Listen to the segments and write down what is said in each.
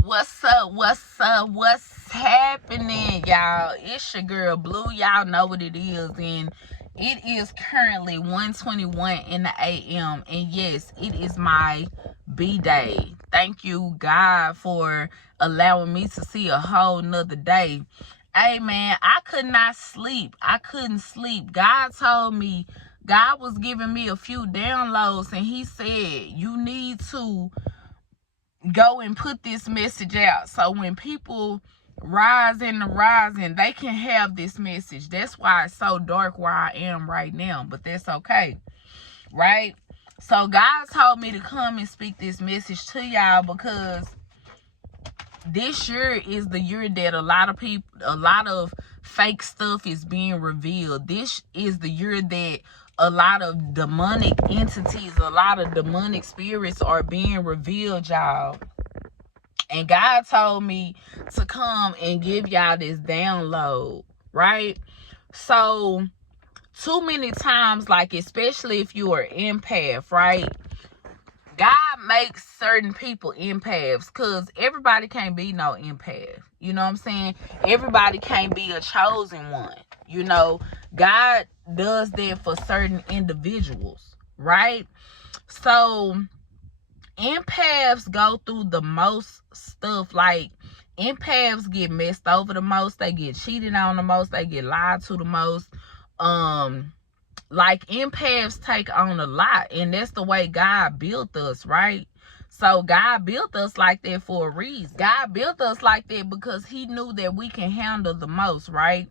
What's up? What's up? What's happening, y'all? It's your girl Blue. Y'all know what it is, and it is currently 1:21 in the a.m. And yes, it is my B-day. Thank you, God, for allowing me to see a whole nother day. Hey, man, I could not sleep. I couldn't sleep. God told me, God was giving me a few downloads, and He said, you need to go and put this message out, so when people rise in the rising, they can have this message. That's why it's so dark where I am right now, but that's okay, right? So God told me to come and speak this message to y'all because this year is the year that a lot of fake stuff is being revealed. This is the year that a lot of demonic entities, a lot of demonic spirits are being revealed, y'all. And God told me to come and give y'all this download, right? So, too many times, like, especially if you are empath, right? God makes certain people empaths because everybody can't be no empath. You know what I'm saying? Everybody can't be a chosen one. You know, God does that for certain individuals, right? So, empaths go through the most stuff. Like, empaths get messed over the most, they get cheated on the most, they get lied to the most. Like, empaths take on a lot, and that's the way God built us, right? So God built us like that for a reason. God built us like that because He knew that we can handle the most, right?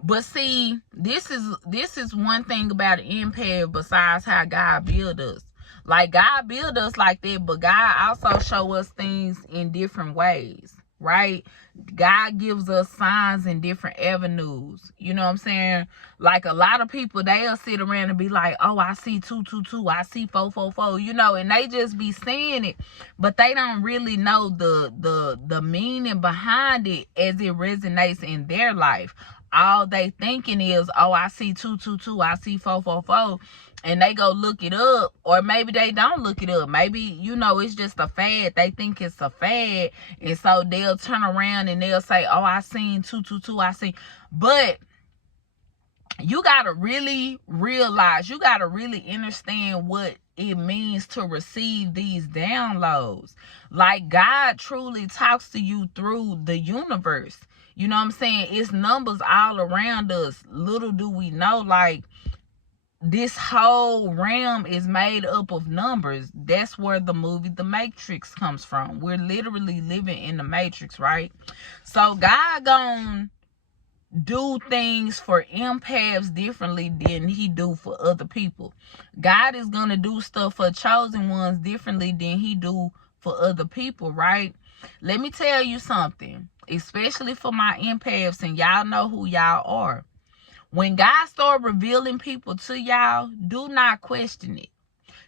But see, this is one thing about an empath besides how God built us. Like, God built us like that, but God also show us things in different ways, right? God gives us signs in different avenues. You know what I'm saying? Like, a lot of people, they'll sit around and be like, oh, I see 222, I see 444, you know, and they just be saying it, but they don't really know the meaning behind it as it resonates in their life. All they thinking is, oh, I see 222, I see 444, and they go look it up, or maybe they don't look it up. Maybe, you know, it's just a fad. They think it's a fad, and so they'll turn around and they'll say, oh, I seen 222, I see. But you gotta really realize, you gotta really understand what it means to receive these downloads. Like, God truly talks to you through the universe. You know what I'm saying? It's numbers all around us. Little do we know, like, this whole realm is made up of numbers. That's where the movie The Matrix comes from. We're literally living in the Matrix, right? So God gonna do things for empaths differently than He do for other people. God is gonna do stuff for chosen ones differently than He do for other people, right? Let me tell you something, especially for my empaths, and y'all know who y'all are. When God start revealing people to y'all, do not question it.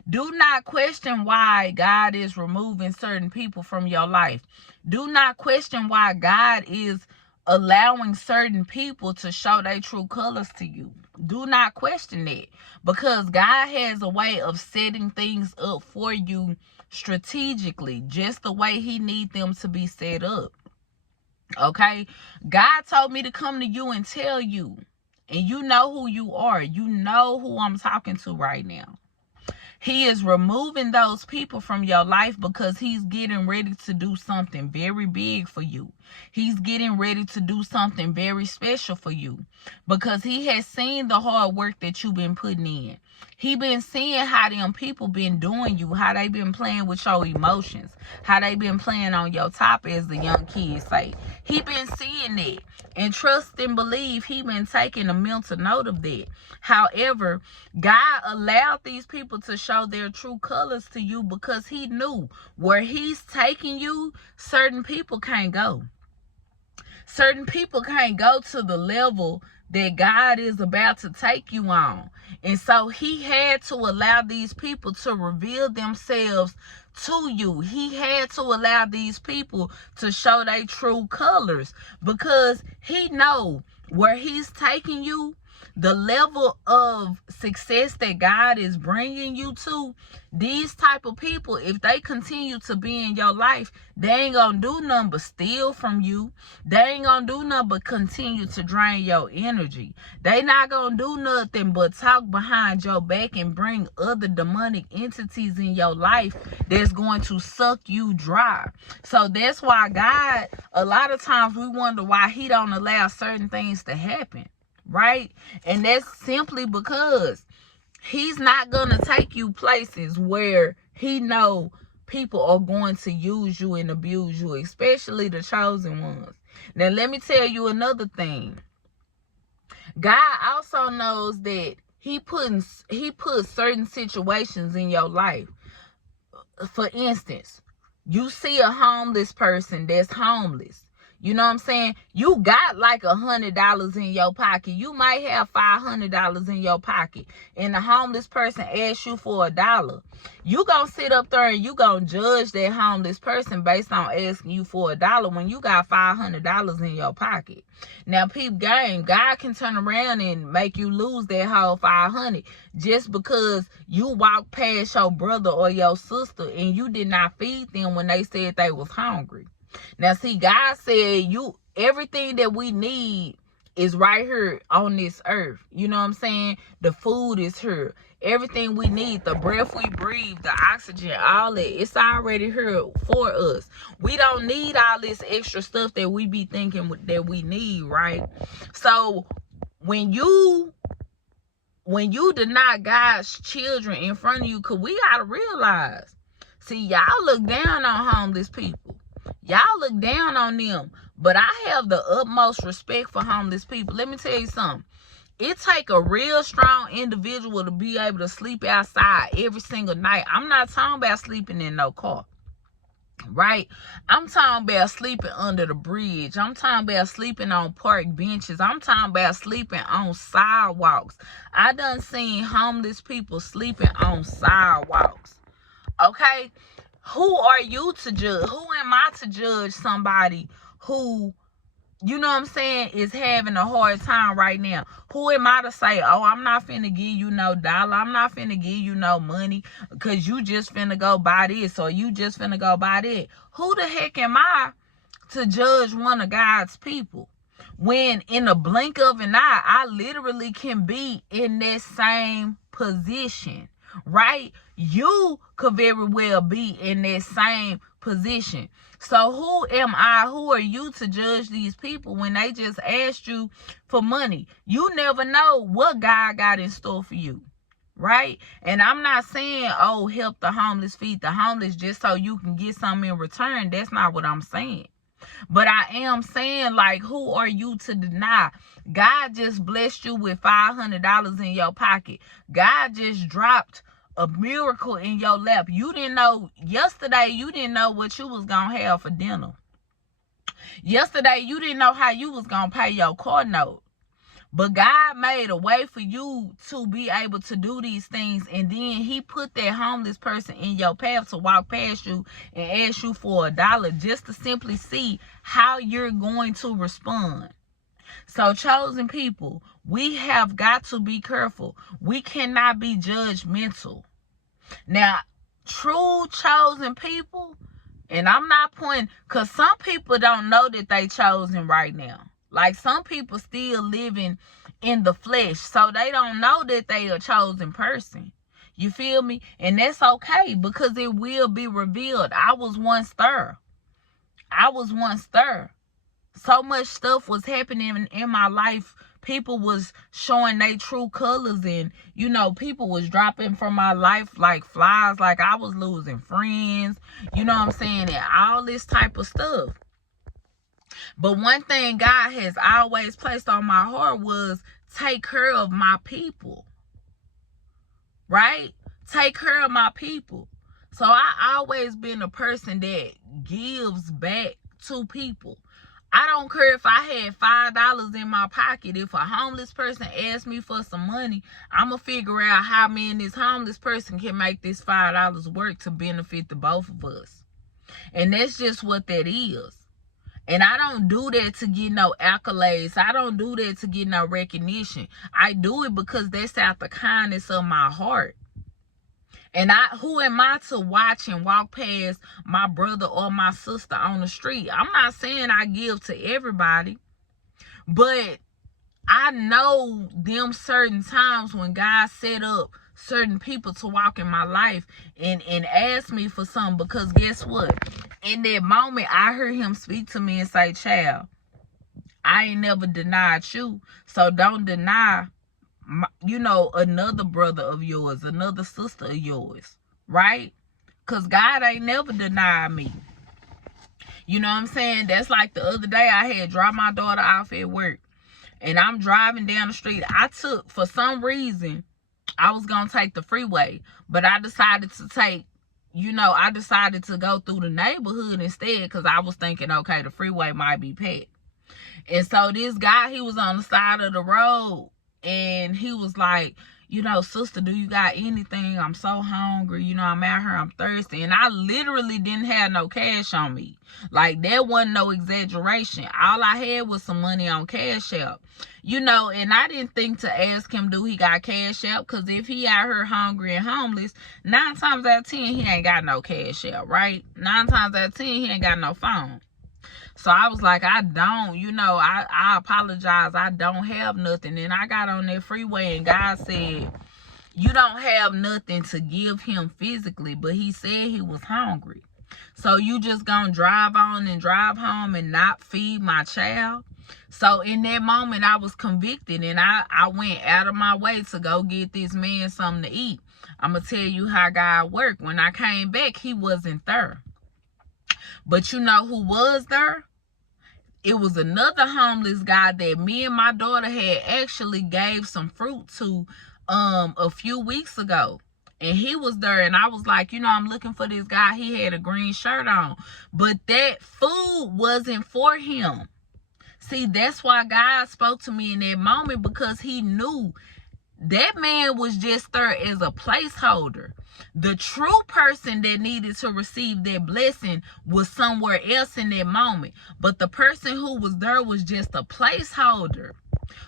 Do not question why God is removing certain people from your life. Do not question why God is allowing certain people to show their true colors to you. Do not question it, because God has a way of setting things up for you strategically, just the way He needs them to be set up. Okay? God told me to come to you and tell you, and you know who you are. You know who I'm talking to right now. He is removing those people from your life because He's getting ready to do something very big for you. He's getting ready to do something very special for you, because He has seen the hard work that you've been putting in. He been seeing how them people been doing you, how they been playing with your emotions, how they been playing on your top, as the young kids say. He been seeing that, and trust and believe He been taking a mental note of that. However, God allowed these people to show their true colors to you because He knew where He's taking you, certain people can't go. Certain people can't go to the level that God is about to take you on. And so He had to allow these people to reveal themselves to you. He had to allow these people to show their true colors, because He know where He's taking you, the level of success that God is bringing you to, these type of people, if they continue to be in your life, they ain't gonna do nothing but steal from you. They ain't gonna do nothing but continue to drain your energy. They not gonna do nothing but talk behind your back and bring other demonic entities in your life that's going to suck you dry. So that's why God, a lot of times we wonder why he don't allow certain things to happen, right? And that's simply because he's not gonna take you places where he know people are going to use you and abuse you, especially the chosen ones. Now let me tell you another thing. God also knows that he put certain situations in your life. For instance, you see a homeless person that's homeless. You know what I'm saying? You got like $100 in your pocket. You might have $500 in your pocket. And the homeless person asks you for $1. You gonna sit up there and you gonna judge that homeless person based on asking you for $1 when you got $500 in your pocket. Now, peep game, God can turn around and make you lose that whole $500 just because you walked past your brother or your sister and you did not feed them when they said they was hungry. Now, see, God said everything that we need is right here on this earth. You know what I'm saying? The food is here. Everything we need, the breath we breathe, the oxygen, all that, it's already here for us. We don't need all this extra stuff that we be thinking that we need, right? So when you deny God's children in front of you, because we got to realize, see, y'all look down on homeless people. Y'all look down on them. But I have the utmost respect for homeless people. Let me tell you something. It take a real strong individual to be able to sleep outside every single night. I'm not talking about sleeping in no car, right? I'm talking about sleeping under the bridge. I'm talking about sleeping on park benches. I'm talking about sleeping on sidewalks. I done seen homeless people sleeping on sidewalks. Okay? Who are you to judge? Who am I to judge somebody who, you know what I'm saying, is having a hard time right now? Who am I to say, oh, I'm not finna give you no dollar. I'm not finna give you no money because you just finna go buy this or you just finna go buy that? Who the heck am I to judge one of God's people when in a blink of an eye, I literally can be in that same position, right? You could very well be in that same position. So who am I? Who are you to judge these people when they just asked you for money? You never know what God got in store for you, right? And I'm not saying, oh, help the homeless, feed the homeless just so you can get something in return. That's not what I'm saying. But I am saying, like, who are you to deny? God just blessed you with $500 in your pocket. God just dropped a miracle in your lap. You didn't know yesterday, you didn't know what you was gonna have for dinner. Yesterday, you didn't know how you was gonna pay your car note. But God made a way for you to be able to do these things. And then he put that homeless person in your path to walk past you and ask you for $1 just to simply see how you're going to respond. So, chosen people, we have got to be careful. We cannot be judgmental. Now, true chosen people, and I'm not pointing, because some people don't know that they chosen right now. Like, some people still living in the flesh, so they don't know that they are a chosen person. You feel me? And that's okay, because it will be revealed. I was once there. So much stuff was happening in my life. People was showing their true colors, and, you know, people was dropping from my life like flies. Like, I was losing friends, you know what I'm saying, and all this type of stuff. But one thing God has always placed on my heart was take care of my people, right? Take care of my people. So I always been a person that gives back to people. I don't care if I had $5 in my pocket. If a homeless person asks me for some money, I'm going to figure out how me and this homeless person can make this $5 work to benefit the both of us. And that's just what that is. And I don't do that to get no accolades. I don't do that to get no recognition. I do it because that's out the kindness of my heart. And who am I to watch and walk past my brother or my sister on the street? I'm not saying I give to everybody, but I know them certain times when God set up certain people to walk in my life and ask me for something. Because guess what? In that moment, I heard him speak to me and say, child, I ain't never denied you. So don't deny another brother of yours, another sister of yours, right? Because God ain't never denied me. You know what I'm saying? That's like the other day I had dropped my daughter off at work. And I'm driving down the street. For some reason, I was going to take the freeway. But I decided to go through the neighborhood instead. Because I was thinking, okay, the freeway might be packed. And so this guy, he was on the side of the road. And he was like, sister, do you got anything? I'm so hungry. I'm out here. I'm thirsty. And I literally didn't have no cash on me. Like, that wasn't no exaggeration. All I had was some money on Cashapp. And I didn't think to ask him, do he got Cashapp? Because if he out here hungry and homeless, 9 times out of 10, he ain't got no Cashapp, right? 9 times out of 10, he ain't got no phone. So I was like, I don't, I apologize. I don't have nothing. And I got on that freeway and God said, you don't have nothing to give him physically, but he said he was hungry. So you just gonna drive on and drive home and not feed my child? So in that moment, I was convicted and I went out of my way to go get this man something to eat. I'm going to tell you how God worked. When I came back, he wasn't there. But you know who was there? It was another homeless guy that me and my daughter had actually gave some fruit to a few weeks ago. And he was there and I was like, I'm looking for this guy. He had a green shirt on. But that food wasn't for him. See, that's why God spoke to me in that moment, because he knew that man was just there as a placeholder. The true person that needed to receive that blessing was somewhere else in that moment. But the person who was there was just a placeholder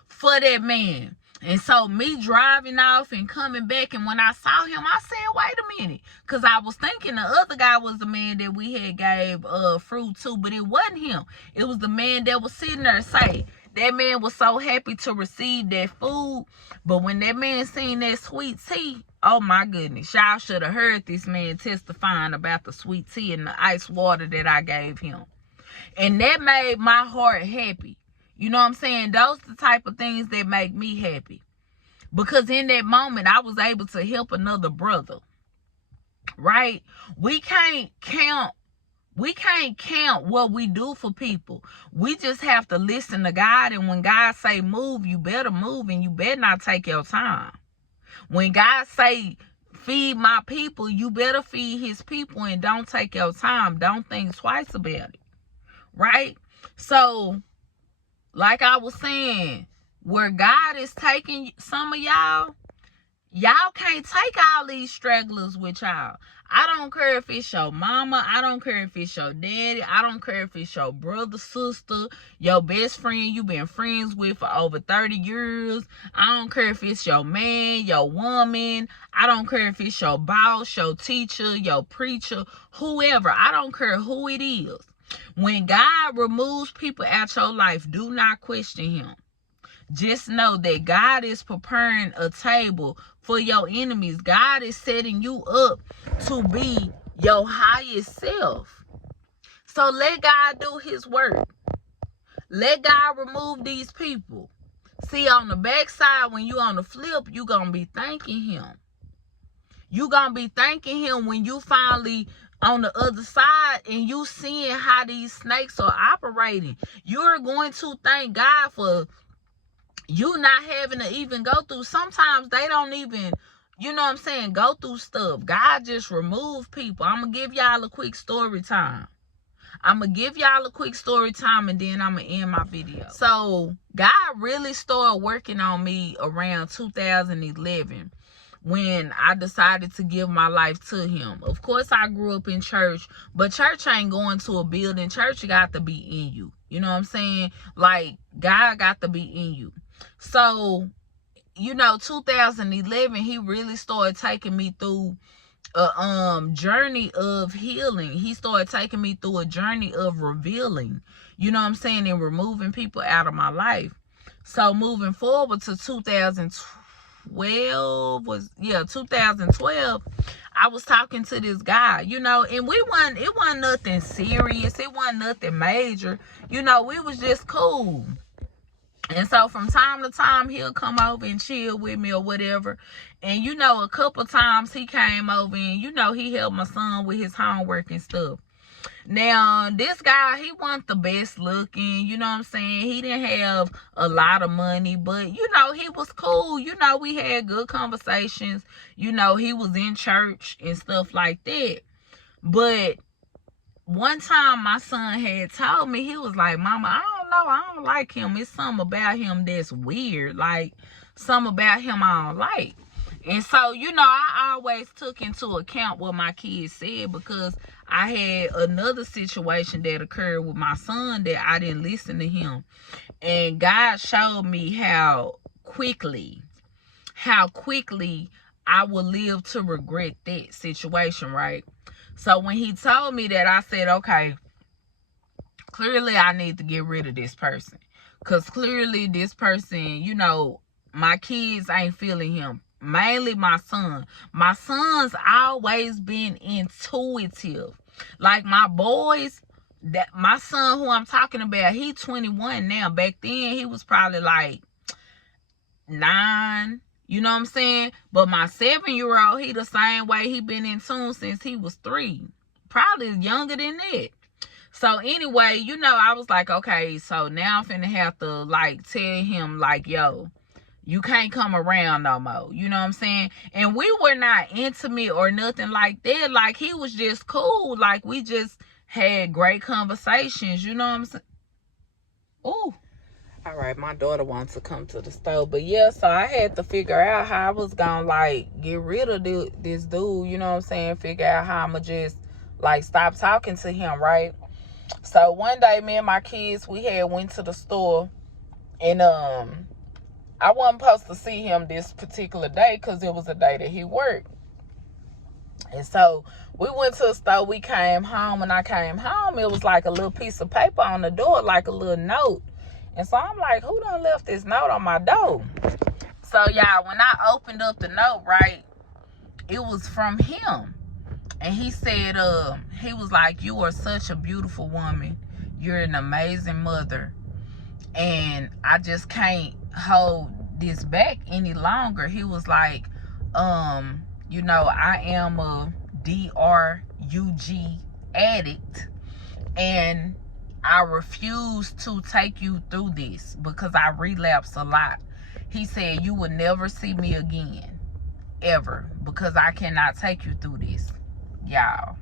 for that man. And so me driving off and coming back, and when I saw him, I said, wait a minute. Because I was thinking the other guy was the man that we had gave fruit to, but it wasn't him. It was the man that was sitting there saying, that man was so happy to receive that food. But when that man seen that sweet tea, oh my goodness, y'all should have heard this man testifying about the sweet tea and the ice water that I gave him. And that made my heart happy. You know what I'm saying? Those are the type of things that make me happy. Because in that moment, I was able to help another brother. Right? We can't count what we do for people. We just have to listen to God. And when God say move, you better move, and you better not take your time. When God say feed my people, you better feed his people and don't take your time. Don't think twice about it. Right? So, like I was saying, where God is taking some of y'all can't take all these stragglers with y'all. I don't care if it's your mama. I don't care if it's your daddy. I don't care if it's your brother, sister, your best friend you've been friends with for over 30 years. I don't care if it's your man, your woman. I don't care if it's your boss, your teacher, your preacher, whoever. I don't care who it is. When God removes people out your life, do not question him. Just know that God is preparing a table for your enemies. God is setting you up to be your highest self. So let God do his work. Let God remove these people. See, on the backside, when you on the flip, you're going to be thanking him. You're going to be thanking him when you finally on the other side and you seeing how these snakes are operating. You're going to thank God for you not having to even go through. Sometimes they don't even, go through stuff. God just remove people. I'm going to give y'all a quick story time. And then I'm going to end my video. So God really started working on me around 2011. when I decided to give my life to him. Of course, I grew up in church, but church ain't going to a building. Church got to be in you. You know what I'm saying? Like, God got to be in you. So, 2011, he really started taking me through a journey of healing. He started taking me through a journey of revealing, you know what I'm saying, and removing people out of my life. So moving forward to 2012, I was talking to this guy, and it wasn't nothing serious, it wasn't nothing major, we was just cool. And so from time to time, he'll come over and chill with me or whatever. And, a couple times he came over and, he helped my son with his homework and stuff. Now, this guy, he wasn't the best looking, you know what I'm saying? He didn't have a lot of money, but, he was cool. We had good conversations. He was in church and stuff like that. But one time my son had told me, he was like, Mama, I don't like him. It's something about him that's weird. Like, something about him I don't like. And so, I always took into account what my kids said, because I had another situation that occurred with my son that I didn't listen to him. And God showed me how quickly I would live to regret that situation, right? So when he told me that, I said, okay, clearly I need to get rid of this person. Because clearly this person, my kids ain't feeling him. Mainly my son. My son's always been intuitive. Like my boys, my son who I'm talking about, he 21 now. Back then, he was probably like 9. You know what I'm saying? But my 7-year-old, he the same way. He been in tune since he was 3. Probably younger than that. So anyway, I was like, okay, so now I'm finna have to like tell him like, yo, you can't come around no more. You know what I'm saying? And we were not intimate or nothing like that. Like, he was just cool. Like, we just had great conversations. You know what I'm saying? Ooh. All right, my daughter wants to come to the store. But yeah, so I had to figure out how I was going to, like, get rid of this dude. You know what I'm saying? Figure out how I'm going to just, like, stop talking to him, right? So one day, me and my kids, we had went to the store. And, I wasn't supposed to see him this particular day because it was a day that he worked. And so we went to the store. We came home. When I came home, it was like a little piece of paper on the door, like a little note. And so I'm like, who done left this note on my door? So, y'all, when I opened up the note, right, it was from him. And he said, he was like, you are such a beautiful woman. You're an amazing mother. And I just can't hold this back any longer. He was like, I am a DRUG addict, and I refuse to take you through this because I relapse a lot. He said, you will never see me again, ever, because I cannot take you through this. Y'all,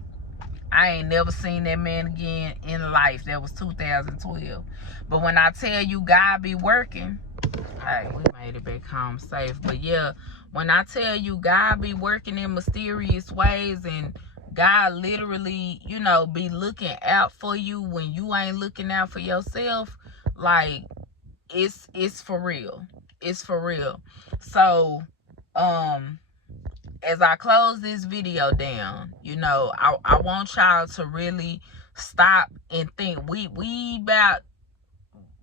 I ain't never seen that man again in life. That was 2012. But when I tell you God be working, hey, we made it back home safe. But yeah, when I tell you God be working in mysterious ways, and God literally, be looking out for you when you ain't looking out for yourself, like, it's for real. It's for real. So, as I close this video down, I want y'all to really stop and think. We about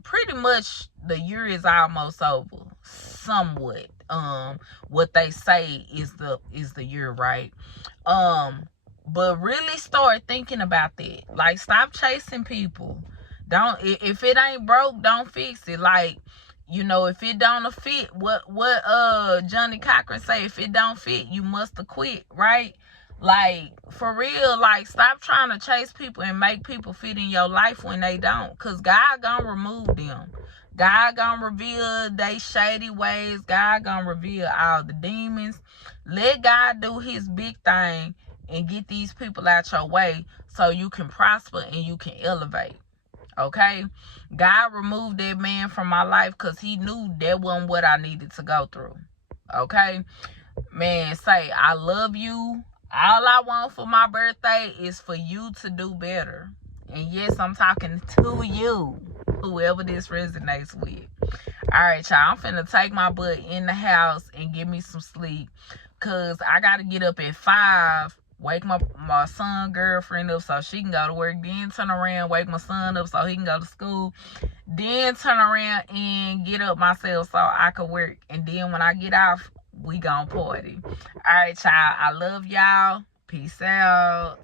pretty much, the year is almost over, somewhat. What they say is the year, right? But really start thinking about that. Like, stop chasing people. If it ain't broke, don't fix it. Like, if it don't fit, what Johnny Cochran say, if it don't fit, you must have quit, right? Like, for real, like, stop trying to chase people and make people fit in your life when they don't. Because God gonna remove them. God gonna reveal they shady ways. God gonna reveal all the demons. Let God do his big thing and get these people out your way so you can prosper and you can elevate. Okay? God removed that man from my life because he knew that wasn't what I needed to go through. Okay? Man, say, I love you. All I want for my birthday is for you to do better. And yes, I'm talking to you, whoever this resonates with. All right, y'all. I'm finna take my butt in the house and get me some sleep. Because I got to get up at 5, wake my son girlfriend up so she can go to work. Then turn around, wake my son up so he can go to school. Then turn around and get up myself so I can work. And then when I get off, we gon' party. All right, y'all. I love y'all. Peace out.